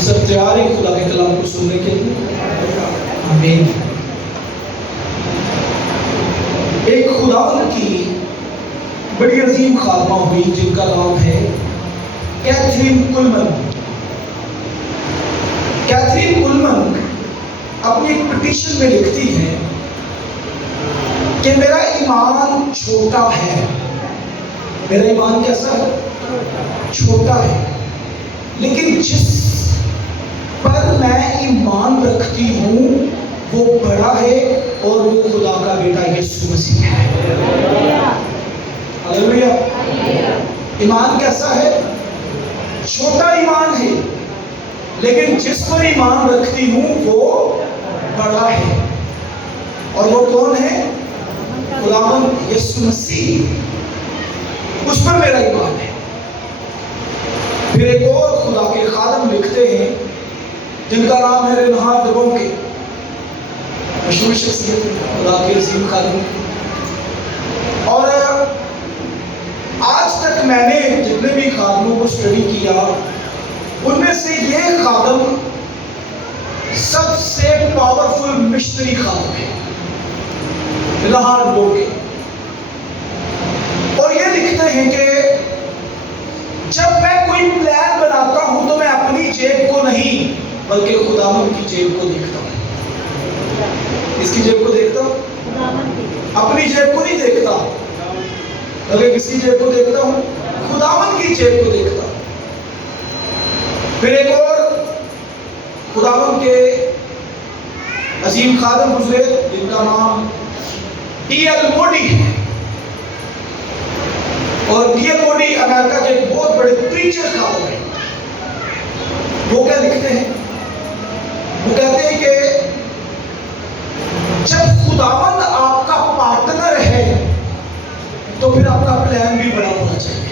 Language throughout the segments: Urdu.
سب تیار ہیں خدا کے کلام کو سننے کے لیے؟ آمین۔ ایک خداوند کی بڑی عظیم خادمہ ہوئی جن کا نام ہے کیتھرین کولمن۔ کیتھرین کولمن اپنی ایک پٹیشن میں لکھتی ہیں کہ میرا ایمان چھوٹا ہے۔ میرا ایمان کیسا ہے؟ چھوٹا ہے، لیکن جس پر میں ایمان رکھتی ہوں وہ بڑا ہے اور وہ خدا کا بیٹا یسوع مسیح ہے۔ ہلیلویا۔ ایمان کیسا ہے؟ چھوٹا ایمان ہے، لیکن جس پر ایمان رکھتی ہوں وہ بڑا ہے، اور وہ کون ہے؟ خداوند یسوع مسیح، اس پر میرا ایمان ہے۔ پھر ایک اور خدا کے خادم لکھتے ہیں جن کا نام ہے رینہارڈ بونکے، مشہور شخصیت ہے، خدا کے عظیم خادم۔ اور آج تک میں نے جتنے بھی خادموں کو اسٹڈی کیا ان میں سے یہ خادم سب سے پاورفل مشنری خادم ہے، رینہارڈ بونکے۔ اور یہ لکھتے ہیں کہ جب میں کوئی پلان بناتا ہوں تو میں اپنی جیب کو نہیں بلکہ خداوند کی جیب کو دیکھتا ہوں۔ کس کی جیب کو دیکھتا ہوں؟ اپنی جیب کو نہیں دیکھتا، بلکہ کس کی جیب کو دیکھتا ہوں؟ خداوند کی جیب کو دیکھتا ہوں۔ پھر ایک اور خداوند کے عظیم خادم گزرے جن کا نام ڈی ایل موڈی ہے، اور ڈی ایل موڈی امریکہ کے ایک بہت بڑے پریچر خادم ہیں۔ وہ کیا لکھتے ہیں؟ وہ کہتے ہیں کہ جب خداوند آپ کا پارٹنر ہے تو پھر آپ کا پلان بھی بڑا ہونا چاہیے۔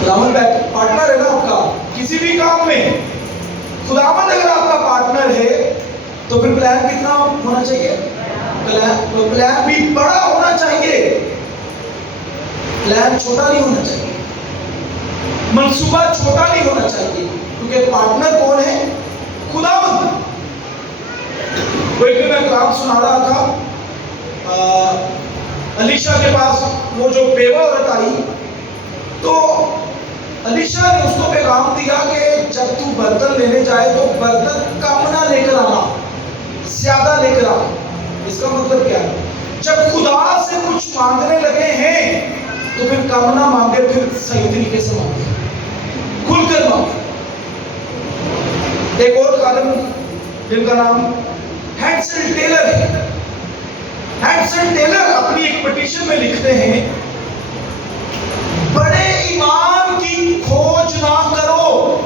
خداوند پارٹنر ہے نا آپ کا کسی بھی کام میں، خداوند اگر آپ کا پارٹنر ہے تو پھر پلان کتنا ہونا چاہیے؟ پلان بھی بڑا ہونا چاہیے، پلان چھوٹا نہیں ہونا چاہیے، منصوبہ چھوٹا نہیں ہونا چاہیے، کیونکہ پارٹنر کون ہے؟ خداوند۔ کوئی میں کلام سنا رہا تھا، علیشا کے پاس وہ جو بیوہ عورت آئی تو علیشا نے اس کو پیغام دیا کہ جب تو برتن لینے جائے تو برتن کم نہ لے کر آنا، زیادہ لے کر آنا۔ اس کا مطلب کیا ہے؟ جب خدا سے کچھ مانگنے لگے ہیں تو پھر کم نہ مانگے، پھر صحیح طریقے سے مانگے، کھل کر مانگے۔ ایک اور خادم جن کا نام ہینسل ٹیلر ہے، ہینسل ٹیلر اپنی ایک پٹیشن میں لکھتے ہیں بڑے ایمان کی کھوج نہ کرو،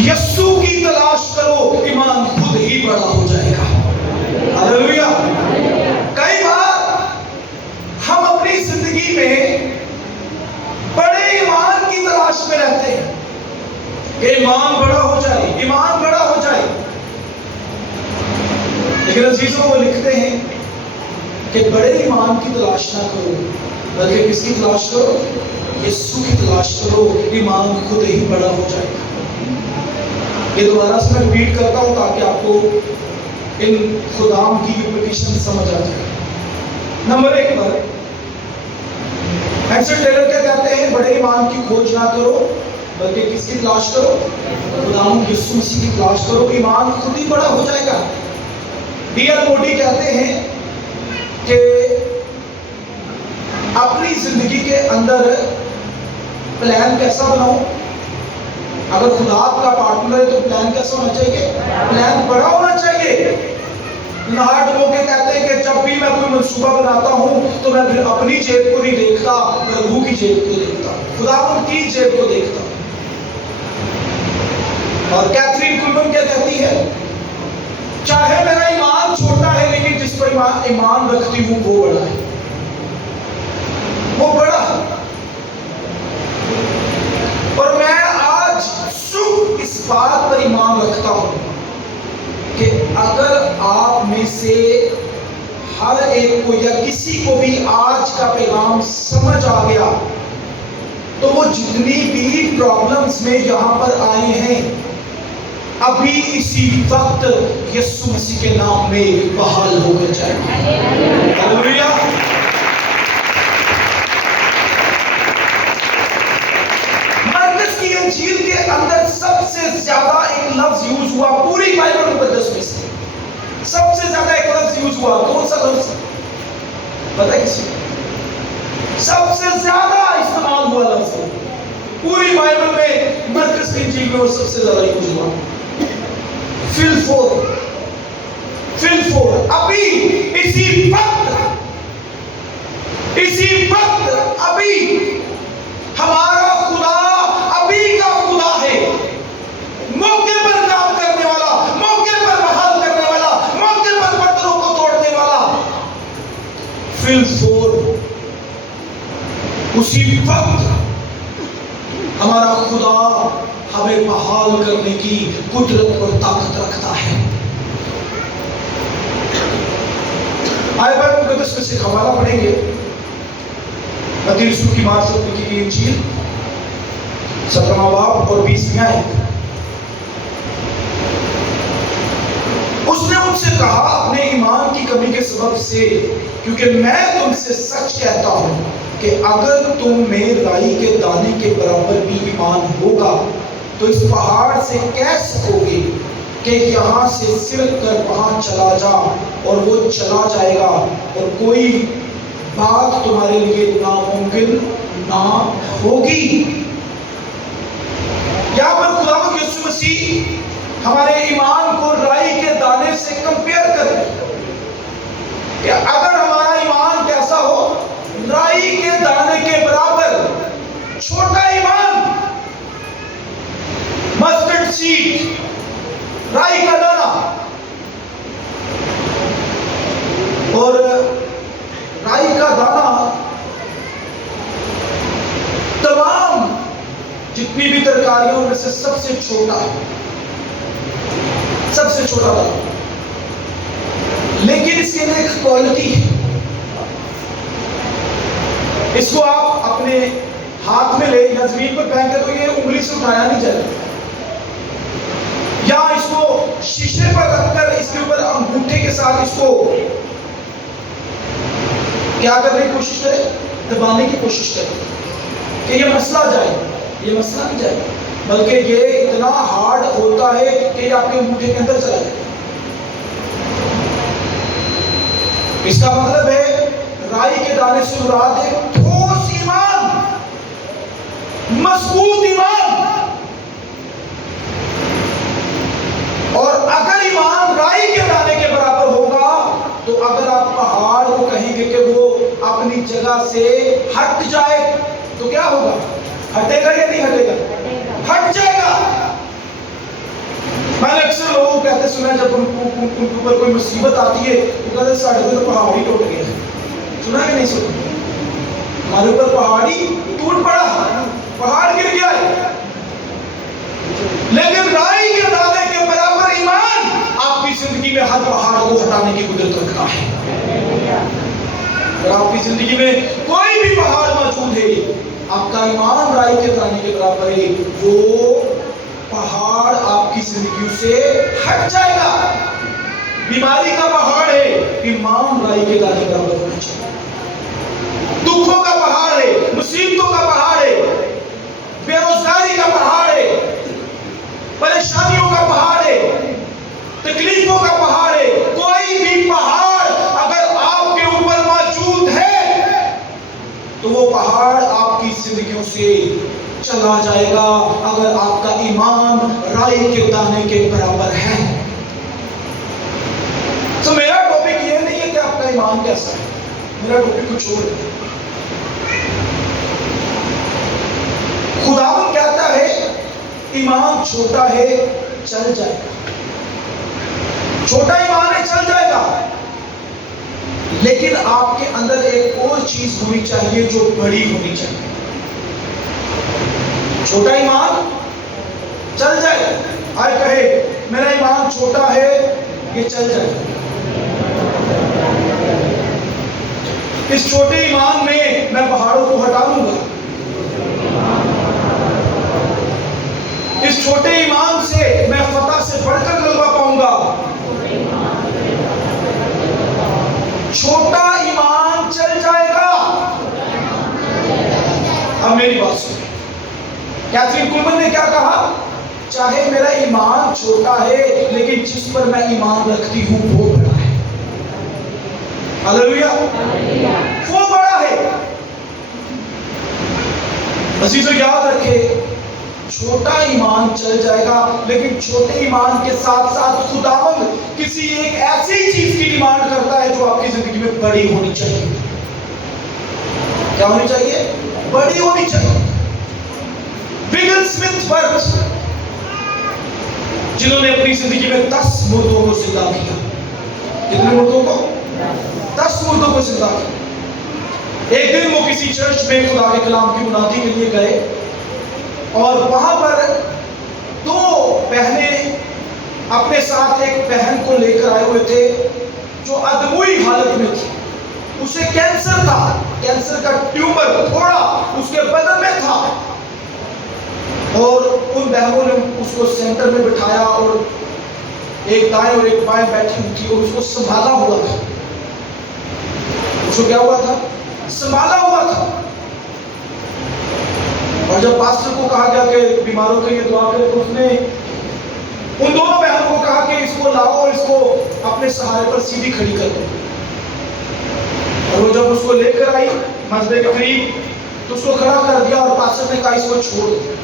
یسوع کی تلاش کرو، ایمان خود ہی بڑا ہو جائے گا۔ ہلیلویا۔ کئی بار ہم اپنی زندگی میں بڑے ایمان کی تلاش میں رہتے ہیں کہ ایمان بڑا ہو جائے، ایمان بڑا ہو جائے، لیکن عزیزوں وہ لکھتے ہیں کہ بڑے ایمان کی تلاش نہ کرو بلکہ کس کی تلاش کرو؟ یسوع کی تلاش کرو، ایمان خود ہی بڑا ہو جائے گا۔ یہ دوبارہ سے میں ریپیٹ کرتا ہوں تاکہ آپ کو ان خدام کی پٹیشن سمجھ آ جائے۔ نمبر 1 پر ہینسل ٹیلر کیا کہتے ہیں؟ بڑے ایمان کی کھوج نہ کرو بلکہ کس کی تلاش کرو؟ خداوند یسوع مسیح کی تلاش کرو، ایمان خود ہی بڑا ہو جائے گا۔ ڈی ایل موڈی کہتے ہیں کہ اپنی زندگی کے اندر پلان کیسا بناؤ؟ اگر خدا آپ کا پارٹنر ہے تو پلان کیسا ہونا چاہیے؟ پلان بڑا ہونا چاہیے۔ رینہارڈ بونکے کہتے ہیں کہ جب بھی میں کوئی منصوبہ بناتا ہوں تو میں پھر اپنی جیب کو نہیں دیکھتا، پربھو کی جیب کو دیکھتا، خداوند کی جیب کو دیکھتا۔ اور کیتھرین کولمن کیا کہتی ہے؟ چاہے میرا ایمان چھوٹا ہے لیکن جس پر ایمان رکھتی ہوں وہ بڑا ہے، وہ بڑا ہے۔ اور میں آج صبح اس بات پر ایمان رکھتا ہوں کہ اگر آپ میں سے ہر ایک کو یا کسی کو بھی آج کا پیغام سمجھ آ گیا تو وہ جتنی بھی پرابلمز میں یہاں پر آئے ہیں ابھی اسی وقت یسوع مسیح کے نام میں بحال ہو کر جائیں گے. ہلیلویا. مرکز کی انجیل کے اندر سب سے زیادہ ایک لفظ یوز ہوا پوری بائبل مقدس میں سے. سب سے زیادہ ایک لفظ یوز ہوا. کون سا لفظ پتہ ہے کسی؟ سب سے زیادہ استعمال ہوا لفظ پوری بائبل میں مرکز کی انجیل میں وہ سب سے زیادہ یوز ہوا. فلفور ابھی اسی وقت ابھی ہمارا خدا ابھی کا خدا ہے. موقع پر کام کرنے والا, موقع پر بحال کرنے والا, موقع پر پتھروں کو توڑنے والا. فلفور اسی وقت ہمارا خدا ہمیں بحال کرنے کی قدرت اور طاقت رکھتا ہے. آئے بائبل مقدس میں سے حوالہ پڑھیں گے. متی رسول کی مارفت لکھی گئی انجیل 17واں باب اور 20ویں آیت. اس نے ان سے کہا اپنے ایمان کی کمی کے سبب سے, کیونکہ میں تم سے سچ کہتا ہوں کہ اگر تم میں رائی کے دانے کے برابر بھی ایمان ہوگا تو اس پہاڑ سے کہہ سکو گے کہ یہاں سے سرک کر وہاں چلا جا, اور وہ چلا جائے گا, اور کوئی بات تمہارے لیے ناممکن نہ ہوگی. یہاں پر خداوند یسوع مسیح ہمارے ایمان کو رائی کے دانے سے کمپیئر کرتے کہ اگر ہمارا ایمان کیسا ہو, رائی کے دانے کے برابر, چھوٹا ایمان, مسٹرڈ سیڈ, رائی کا دانہ. اور رائی کا دانہ تمام جتنی بھی ترکاریوں میں سے سب سے چھوٹا ہے, سب سے چھوٹا دانہ. لیکن اس کے لیے ایک کوالٹی ہے. اس کو آپ اپنے ہاتھ میں لے یا زمین پر پھینک کے تو یہ انگلی سے اٹھایا نہیں جائے, یا اس کو شیشے پر رکھ کر اس کے اوپر انگوٹھے کے ساتھ اس کو کیا کرنے کی کوشش کرے, دبانے کی کوشش کرے کہ یہ مسئلہ جائے. یہ مسئلہ نہیں جائے, بلکہ یہ اتنا ہارڈ ہوتا ہے کہ یہ آپ کے انگوٹھے کے اندر چلا جائے. اس کا مطلب ہے رائی کے دانے سے مراد ہے ٹھوس ایمان, مضبوط ایمان. اور اگر ایمان رائی کے دانے کے برابر ہوگا تو اگر آپ پہاڑ کو کہیں گے کہ وہ اپنی جگہ سے ہٹ جائے تو کیا ہوگا؟ ہٹے گا یا نہیں ہٹے گا؟ ہٹ جائے گا. میں نے اکثر لوگوں کو کہتے سنا جب ان کے اوپر کوئی مصیبت آتی ہے تو کہتے ہیں ساڑھے تو پہاڑ ہی ٹوٹ گیا. سنا کہ نہیں سنا؟ ہمارے اوپر پہاڑ ہی ٹوٹ پڑا, پہاڑ گر گیا ہے. لیکن رائی کے دانے کے برابر ایمان آپ کی زندگی میں ہر پہاڑ کو ہٹانے کی قدرت رکھتا ہے. اگر آپ کی زندگی میں کوئی بھی پہاڑ موجود ہے, آپ کا ایمان رائی کے دانے کے برابر ہے, وہ پہاڑ آپ کی زندگی سے ہٹ جائے گا. بیماری کا پہاڑ ہے, ایمان رائی کے دانے کے برابر ہونا چاہیے. دکھوں کا پہاڑ ہے, مصیبتوں کا پہاڑ ہے, بے روزگاری کا پہاڑ ہے, پریشانیوں کا پہاڑ ہے, تکلیفوں کا پہاڑ ہے, کوئی بھی پہاڑ اگر آپ کے اوپر موجود ہے تو وہ پہاڑ آپ کی زندگیوں سے چلا جائے گا اگر آپ کا ایمان رائی کے دانے کے برابر ہے. تو میرا ٹاپک یہ نہیں ہے کہ آپ کا ایمان کیسا ہے, میرا ٹاپک کچھ اور ہے. خداوند کہتا ہے ایمان چھوٹا ہے, چل جائے گا. چھوٹا ایمان ہے, چل جائے گا. لیکن آپ کے اندر ایک اور چیز ہونی چاہیے جو بڑی ہونی چاہیے. چھوٹا ایمان چل جائے گا. آئے کہے میرا ایمان چھوٹا ہے, یہ چل جائے گا. اس چھوٹے ایمان میں پہاڑوں کو ہٹا لوں گا. چھوٹے ایمان سے میں فتح سے بڑھ کر غلبہ پاؤں گا. چھوٹا ایمان چل جائے گا. اب میری بات سنیں. کیتھرین کولمن نے کیا کہا؟ چاہے میرا ایمان چھوٹا ہے لیکن جس پر میں ایمان رکھتی ہوں وہ بڑا ہے. ہاللیلویا. وہ بڑا ہے. عزیزو یاد رکھے چھوٹا ایمان چل جائے گا لیکن چھوٹے ایمان کے ساتھ ساتھ خداوند کسی ایک ایسی چیز کی ڈیمانڈ کرتا ہے جو آپ کی زندگی میں بڑی ہونی چاہیے. کیا ہونی چاہیے؟ بڑی ہونی چاہیے. وگنسمتھ برتھ جنہوں نے اپنی زندگی میں 10 مردوں کو زندہ کیا. کتنے مردوں کو؟ 10 مردوں کو زندہ کیا. ایک دن وہ کسی چرچ میں خدا کے کلام کی منادی کے لیے گئے اور وہاں پر 2 بہنیں اپنے ساتھ ایک بہن کو لے کر آئے ہوئے تھے جو ادموئی حالت میں تھی. اسے کینسر تھا. کینسر کا ٹیومر تھوڑا اس کے بدن میں تھا اور ان بہنوں نے اس کو سینٹر میں بٹھایا اور ایک دائیں اور ایک بائیں بیٹھی ہوئی تھی اور اس کو سنبھالا ہوا تھا. اس کو کیا ہوا تھا؟ سنبھالا ہوا تھا. اور جب پاسٹر کو کہا گیا کہ بیماروں کے لیے دعا کرے تو اس نے ان دونوں بہنوں کو کہا کہ اس کو لاؤ اور اس کو اپنے سہارے پر سیدھی کھڑی کر دو. اور وہ جب اس کو لے کر آئی مذبے کے قریب تو اس کو کھڑا کر دیا اور پاسٹر نے کہا اس کو چھوڑ دو.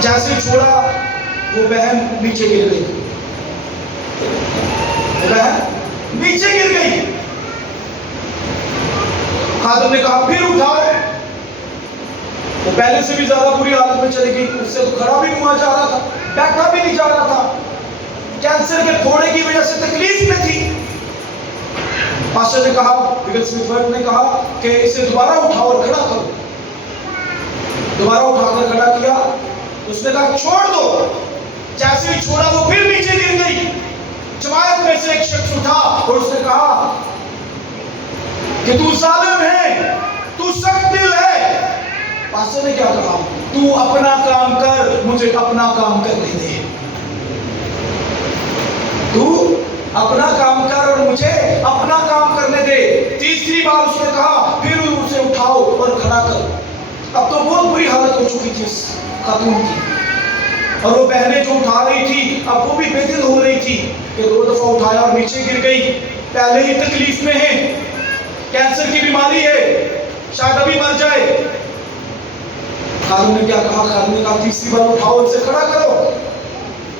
جیسے چھوڑا وہ بہن نیچے گر گئی. وہ بہن نیچے گر گئی. خادم نے کہا پھر اٹھاؤ. وہ پہلے سے بھی زیادہ بری حالت میں چلی گئی. اس سے تو کھڑا بھی نہیں ہوا جا رہا تھا, بیٹھا بھی نہیں جا رہا تھا. کینسر کے پھوڑے کی وجہ سے تکلیف میں تھی. پاسٹر نے کہا, وگنسمتھ برتھ نے کہا کہ اسے دوبارہ اٹھاؤ اور کھڑا کرو. دوبارہ اٹھا کر کھڑا کیا. اس نے کہا چھوڑ دو. جیسے ہی چھوڑا وہ پھر نیچے گر گئی. جماعت میں سے ایک شخص اٹھا اور اس نے کہا کہ تو ظالم ہے, تو سخت دل ہے. پاسٹر نے کیا کہا؟ تو اپنا کام کر, مجھے اپنا کام کرنے دے. تو اپنا کام کر اور مجھے اپنا کام کرنے دے. تیسری بار اس نے کہا پھر اسے اٹھاؤ اور کھڑا کر. اب تو بہت بری حالت ہو چکی تھی اس خاتون کی اور وہ بہنیں جو اٹھا رہی تھی اب وہ بھی بے دل ہو رہی تھی کہ 2 دفعہ اٹھایا اور نیچے گر گئی. پہلے ہی تکلیف میں ہے, کینسر کی بیماری ہے, شاید ابھی مر جائے. خادم نے کیا کہا؟ خادم نے کہا تیسری بار اٹھاؤ, اسے کھڑا کرو.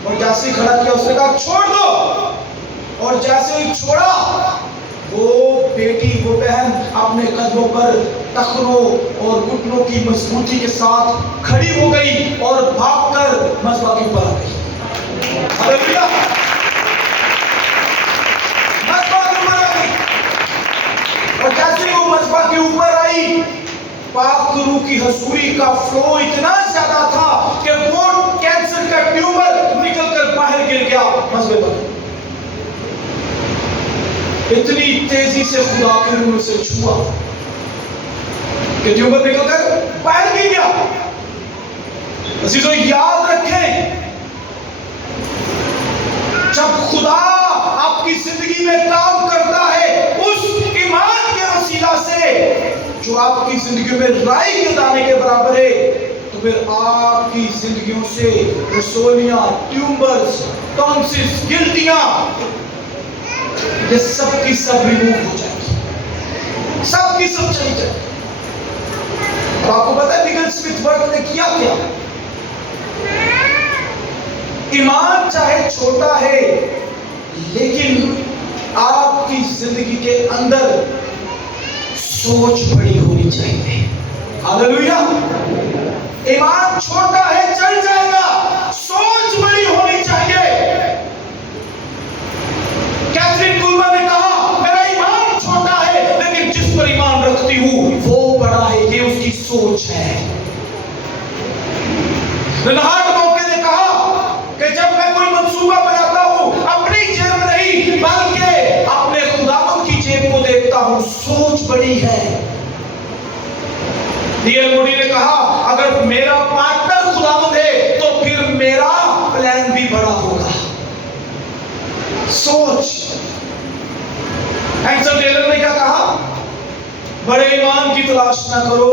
اور جیسے ہی کھڑا کیا اس نے کہا چھوڑ دو. اور جیسے ہی چھوڑا وہ بیٹی, وہ بہن اپنے قدموں پر ٹخنوں اور گھٹنوں کی مضبوطی کے ساتھ کھڑی ہو گئی اور بھاگ کر مذبح کے اوپر آ گئی. ہاللیلویا. مذبح کے اوپر آ گئی. اور جیسے وہ مذبح کے اوپر آئی پاک روح کی حضوری کا فلو اتنا زیادہ تھا کہ وہ کینسر کا ٹیومر نکل کر باہر گر گیا مذبح پر. اتنی تیزی سے خدا کے روح سے چھوا کہ ٹیومر نکل کر باہر گر گیا. عزیزو یاد رکھیں, جب خدا آپ کی زندگی میں کام کرتا ہے اس ایمان کے وسیلہ سے جو آپ کی زندگی میں رائی کے دانے کے برابر ہے, تو پھر آپ کی زندگیوں سے رسولیاں, ٹیومرز, ٹانسس, گلٹیاں, یہ سب کی سب ریموو ہو جائے گی. سب کی سب چلی جائے گی. اور آپ کو پتا ہے وگنسمتھ برتھ نے کیا کیا؟ ایمان چاہے چھوٹا ہے لیکن آپ کی زندگی کے اندر سوچ بڑی ہونی چاہیے. ہاللیلویا. ایمان چھوٹا ہے چل جائے گا, سوچ بڑی ہونی چاہیے. کیتھرین کولمن نے کہا میرا ایمان چھوٹا ہے لیکن جس پر ایمان رکھتی ہوں وہ بڑا ہے. یہ اس کی سوچ ہے. رنہارڈ موقع نے کہا کہ جب میں کوئی منصوبہ بناتا ہوں اپنی جیب نہیں بلکہ اپنے خداوند کی جیب کو دیکھتا ہوں, سوچ بڑی ہے. ڈی ایل موڈی نے کہا اگر میرا پارٹنر خداوند ہے تو پھر نہ کرو,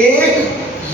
1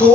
2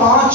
5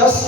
10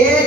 1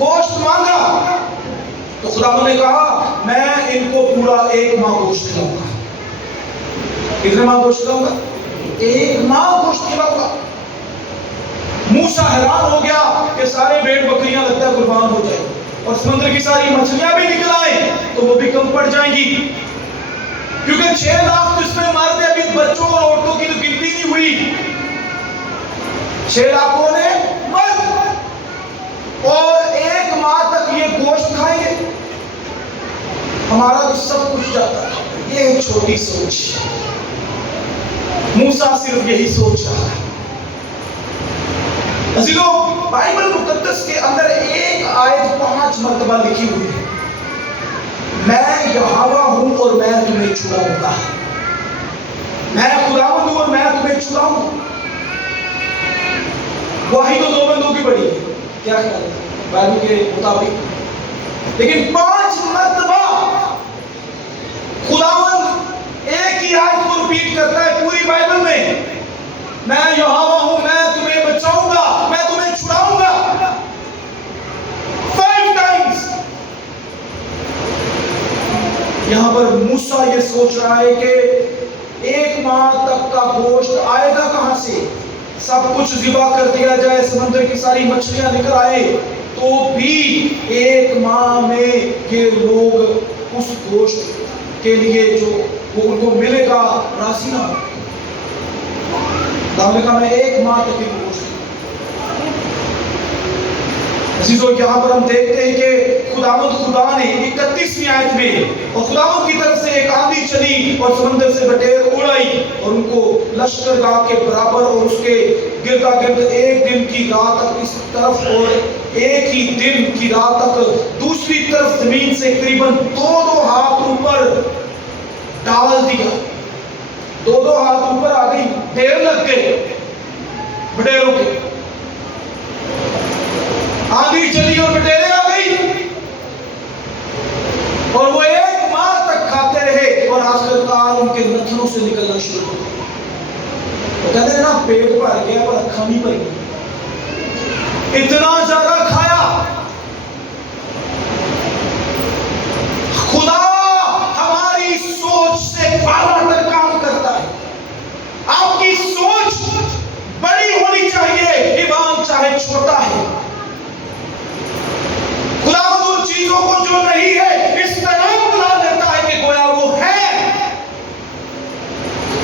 گوشت مانگا تو خدا نے کہا میں ان کو پورا 1 ماہ گوشت کھلاؤں گا. کتنے ماہ گوشت کھلاؤں گا؟ 1 ماہ گوشت کھلاؤں گا. موسیٰ حیران ہو گیا کہ سارے بھیڑ بکریاں لگتا ہے قربان ہو جائیں اور سمندر کی ساری مچھلیاں بھی نکل آئیں تو وہ بھی کم پڑ جائیں گی، کیونکہ 6 لاکھ تو اس میں مار دے. ابھی بچوں اور عورتوں کی تو گنتی نہیں ہوئی. 6 لاکھوں نے مر اور 1 ماہ تک یہ گوشت کھائیں گے. ہمارا تو سب کچھ جاتا ہے. یہ ہے چھوٹی سوچ. موسیٰ صرف یہی سوچ رہا ہے. عزیزو، بائبل مقدس کے اندر ایک آیت 5 مرتبہ لکھی ہوئی ہے. میں یہوہ ہوں اور میں تمہیں چھڑاؤں گا. میں خداوند ہوں اور میں تمہیں چھڑاؤں گا. واحد تو 2 بندوں کی بڑی ہے، کیا خیال ہے بائبل کے مطابق؟ لیکن 5 مرتبہ خداوند ایک ہی آیت کو ریپیٹ کرتا ہے پوری بائبل میں یہوہ ہوں، میں تمہیں بچاؤں گا، میں تمہیں چھڑاؤں گا. 5 times. یہاں پر موسیٰ یہ سوچ رہا ہے کہ 1 ماہ تک کا گوشت آئے گا کہاں سے؟ سب کچھ ذبح کر دیا جائے، سمندر کی ساری مچھلیاں نکل آئے تو بھی 1 ماہ میں یہ لوگ اس گوشت کے لیے جو وہ ان کو ملے گا راضی نہ ہو. خدا نے کہا میں 1 ماہ تک یہ گوشت. عزیزو، یہاں پر ہم دیکھتے ہیں کہ خدا نے 31ویں آیت میں اور خداوند کی طرف سے ایک آندھی چلی اور سمندر سے بٹیر اڑائی اور ان کو لشکرگاہ کے برابر اور اس کے گردا گرد 1 دن کی رات تک اس طرف اور 1 ہی دن کی رات تک دوسری طرف زمین سے قریباً 2 ہاتھ اوپر ڈال دیا. 2 ہاتھ اوپر آ گئی، ڈھیر لگ گئے بٹیروں کے. آندھی چلی اور بٹیریں آ گئی اور وہ 1 ماہ تک کھاتے رہے اور آخرکار ان کے نتنوں سے نکلنا شروع ہو گیا. وہ کہتے ہیں نا پیٹ بھر گیا پر اکھاں نہیں بھر گئی. اتنا زیادہ کھایا. خدا ہماری سوچ سے بالاتر کام کرتا ہے. آپ کی سوچ بڑی ہونی چاہیے، ایمان چاہے چھوٹا ہے. خداوند ان چیزوں کو جو نہیں ہے اس طرح بنا دیتا ہے کہ گویا وہ ہے.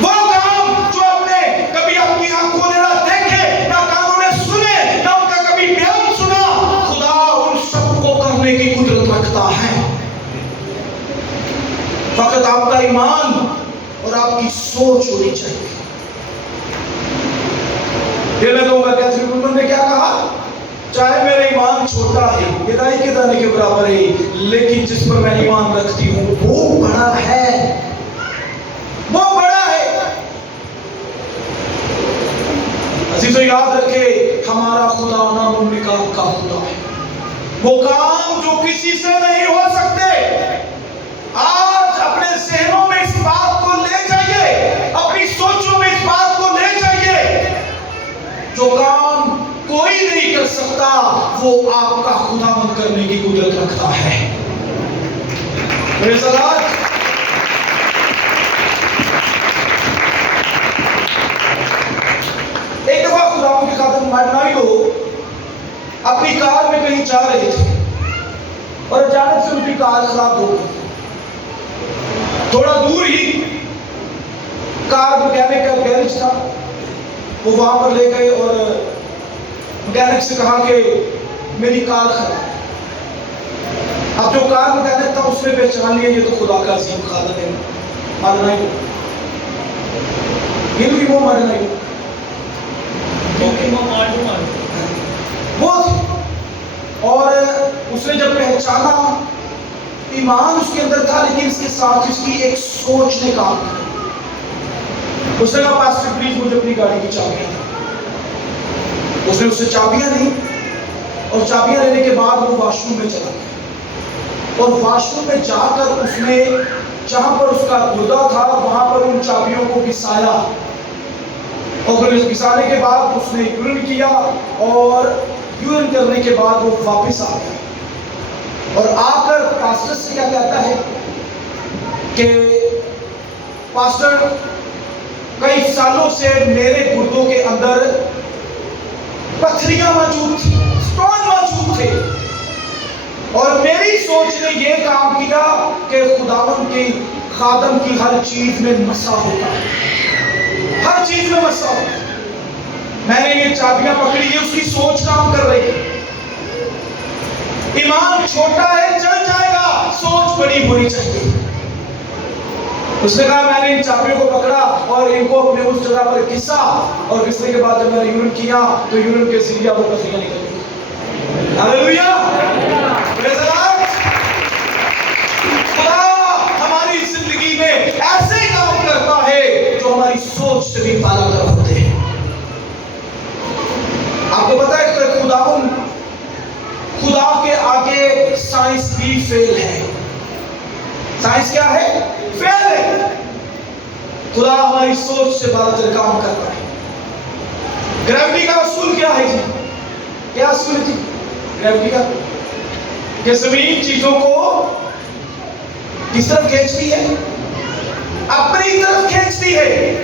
وہ کام جو آپ نے کبھی اپنی آنکھوں نے نہ دیکھے، نہ کانوں نے سنے، نہ ان کا کبھی بیان سنا، خدا ان سب کو کرنے کی قدرت رکھتا ہے. فقط آپ کا ایمان اور آپ کی سوچ ہونی چاہیے. یہ میں کہوں گا کیتھرین کولمن نے کیا کہا؟ چاہے میرا ایمان چھوٹا ہے، گدائی کے دانے کے برابر ہے، لیکن جس پر میں ایمان رکھتی ہوں وہ بڑا ہے، وہ بڑا ہے. عزیزو، یاد رکھے ہمارا خدا نامملکات کا خدا ہے. وہ کام جو کسی سے نہیں ہو سکتے، آج اپنے ذہنوں میں اس بات کو لے جائیے، اپنی سوچوں میں اس بات کو لے جائیے. جو کام کوئی نہیں کر سکتا وہ آپ کا خداوند کرنے کی قدرت رکھتا ہے. پریز اللہ. ایک دفعہ خداوند کے خادم مارنائیو اپنی کار میں کہیں جا رہے تھے اور اچانک سے ان کی کار خراب ہو گئی. تھوڑا دور ہی کار مکینک کا گیرج تھا، وہ وہاں پر لے گئے اور مکینک سے کہا کہ میری کار خراب ہے. اب جو کار مکینک تھا اس نے پہچان لیا یہ تو خدا کا عظیم خادم ہے مارنائیو. ہندوی وہ مارنائیو وہ تھی. اور اس نے جب پہچانا، ایمان اس کے اندر تھا لیکن اس کے ساتھ اس کی ایک سوچ نے کام کیا. اس نے کہا پاسٹر پلیز مجھے اپنی گاڑی کی چابیاں دیں. اس نے اس سے چابیاں دی اور چابیاں لینے کے بعد وہ واش روم میں چلا گیا اور واش روم میں جا کر اس نے جہاں پر اس کا گردہ تھا وہاں پر ان چابیوں کو گھسایا اور پھر گھسانے کے بعد اس نے یورین کیا اور یورین کرنے کے بعد وہ واپس آ گیا. اور آ کر پاسٹر سے کیا کہتا ہے کہ پاسٹر کئی سالوں سے میرے گردوں کے اندر پتھریاں موجود تھی، اسٹون موجود تھے، اور میری سوچ نے یہ کام کیا کہ خداوند کی خادم کی ہر چیز میں مسا ہوتا ہے، ہر چیز میں مسا ہوتا ہے۔ میں نے یہ چابیاں پکڑی، یہ اس کی سوچ کام کر رہی ہے۔ ایمان چھوٹا ہے چل جائے گا، سوچ بڑی ہونی چاہیے۔ اس نے کہا میں نے ان چابیوں کو پکڑا اور ان کو اپنے اس جگہ پر گھسا، اور گھسنے کے بعد جب میں نے یورن کیا تو یورن کے ذریعے وہ پتھریاں نکل گئی۔ ہاللیلویہ، پریز دی لارڈ۔ خدا ہماری زندگی میں ایسے کام کرتا ہے جو ہماری سوچ سے بھی بالا تر ہوتے ہیں۔ آپ کو پتا ہے کہ خدا کے آگے سائنس بھی فیل ہے۔ سائنس کیا ہے؟ فیل ہے۔ خدا ہماری سوچ سے بالا تر کام کرتا ہے۔ گریوٹی کا اصول کیا ہے جی؟ کیا اصول ہے جی گریوٹی کا؟ کہ زمین چیزوں کو کس طرف کھینچتی ہے؟ اپنی طرف کھینچتی ہے،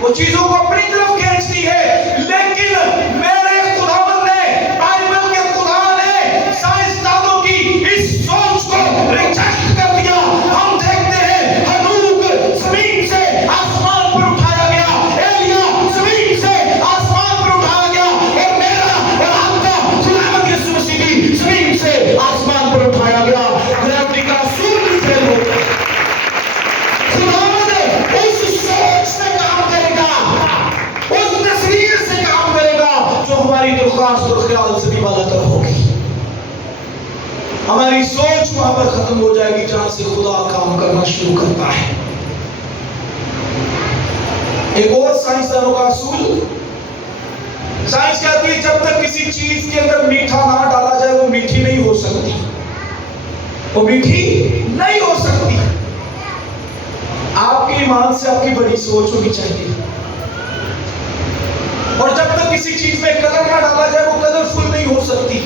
وہ چیزوں کو اپنی طرف کھینچتی ہے۔ لیکن میرے خداوند نے، بائبل کے خدا نے سائنسدانوں کی اس سوچ کو ریجیکٹ کر دیا۔ ہم دیکھتے ہیں ہنوک زمین سے آسمان پر اٹھایا گیا، ایلیا زمین سے آسمان پر اٹھایا گیا، اور میرا اور آپ کا خداوند یسوع مسیح بھی زمین سے آسمان پر اٹھایا گیا۔ گریوٹی کا اصول بھی فیل ہوتا ہے۔ خداوند اس سوچ سے کام کرے گا، اس نظریے سے کام کرے گا جو ہماری درخواست اور خیال سے بھی بالا تر ہوگی۔ ہماری سوچ وہاں پر ختم ہو جائے گی جہاں سے خدا کام کرنا شروع کرتا ہے۔ ایک اور سائنسدانوں کا اصول، سائنس کہتی ہے جب تک کسی چیز کے اندر میٹھا نہ ڈالا جائے وہ میٹھی نہیں ہو سکتی، وہ میٹھی نہیں ہو سکتی۔ آپ کے ایمان سے آپ کی بڑی سوچ ہونی چاہیے، اور جب تک کسی چیز میں کلر نہ ڈالا جائے وہ کلرفل نہیں ہو سکتی۔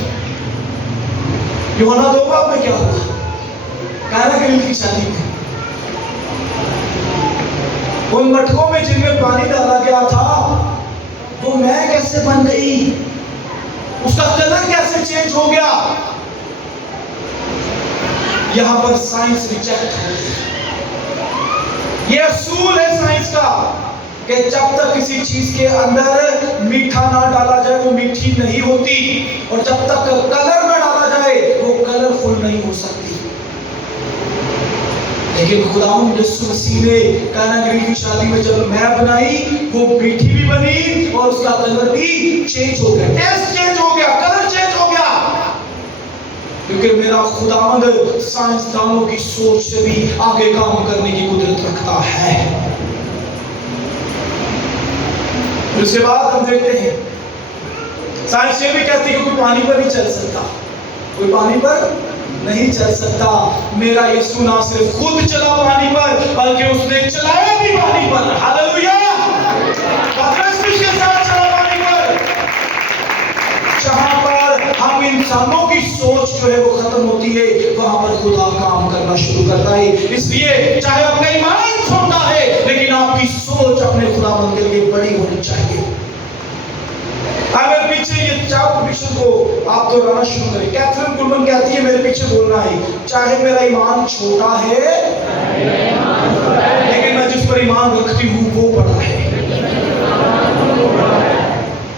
یوحنا 2 باب میں کیا ہوا؟ کانا گریل کی شادی میں ان مٹکوں میں جن میں پانی ڈالا گیا تھا وہ میں کیسے بن گئی، اس کا کلر کیسے چینج ہو گیا؟ یہاں پر سائنس ریجیکٹ ہو گئی۔ یہ اصول ہے سائنس کا کہ جب تک کسی چیز کے اندر میٹھا نہ ڈالا جائے وہ میٹھی نہیں ہوتی، اور جب تک کلر نہ ڈالا جائے وہ کلرفل نہیں ہو سکتی۔ لیکن خداوند یسوع مسیح نے کانا گریل کی شادی میں جب میں بنائی وہ میٹھی بھی بنی اور اس کا کلر بھی چینج ہو گیا، ٹیسٹ چینج ہو گیا، کلر چینج ہو گیا، کیونکہ میرا خداوند سائنسدانوں کی سوچ سے بھی آگے کام کرنے کی قدرت رکھتا ہے۔ اس کے بعد ہم دیکھتے ہیں سائنس یہ بھی کہتی ہے کہ کوئی پانی پر نہیں چل سکتا، کوئی پانی پر نہیں چل سکتا۔ میرا یسوع نہ صرف خود چلا پانی پر بلکہ اس نے چلایا بھی پانی پر۔ ہاللیلویہ، پترس بھی اس کے ساتھ چلا پانی پر۔ جہاں پر ہم انسانوں کی سوچ جو ہے وہ ختم ہوتی ہے وہاں پر خدا کام کرنا شروع کرتا ہے۔ اس لیے چاہے آپ کا ایمان چھوٹا ہے لیکن آپ کی سوچ اپنے خداوند کے لیے بڑی ہونی چاہیے۔ اگر پیچھے یہ چار پوزیشن کو آپ دہرانا شروع کریں، کیتھرین کولمن کہتی ہے میرے پیچھے بولنا ہے، چاہے میرا ایمان چھوٹا ہے لیکن میں جس پر ایمان رکھتی ہوں وہ بڑا ہے۔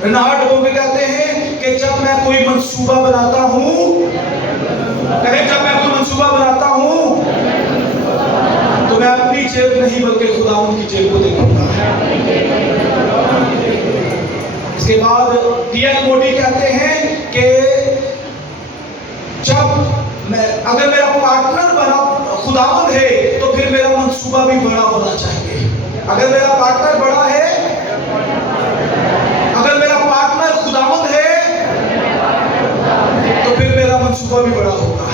رنارڈ بوگے کہتے ہیں کہ جب میں کوئی منصوبہ بناتا ہوں، کہیں جب میں کوئی منصوبہ بناتا ہوں تو میں اپنی جیب نہیں بلکہ خداوند کی جیب کو دیکھوں گا۔ اس کے بعد ڈی ایل موڈی کہتے ہیں کہ جب اگر میرا پارٹنر بنا خداوند ہے تو پھر میرا منصوبہ بھی بڑا ہونا چاہیے۔ اگر میرا پارٹنر بڑا ہے، اگر میرا پارٹنر خداوند ہے تو پھر میرا منصوبہ بھی بڑا ہوگا۔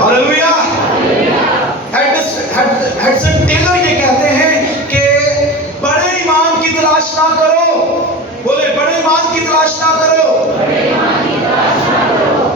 ہاللیلویہ۔ ہڈسن ٹیلر یہ کہتے ہیں کہ بڑے ایمان کی تلاش نہ کرو، بولے بڑے ایمان کی تلاش نہ کرو،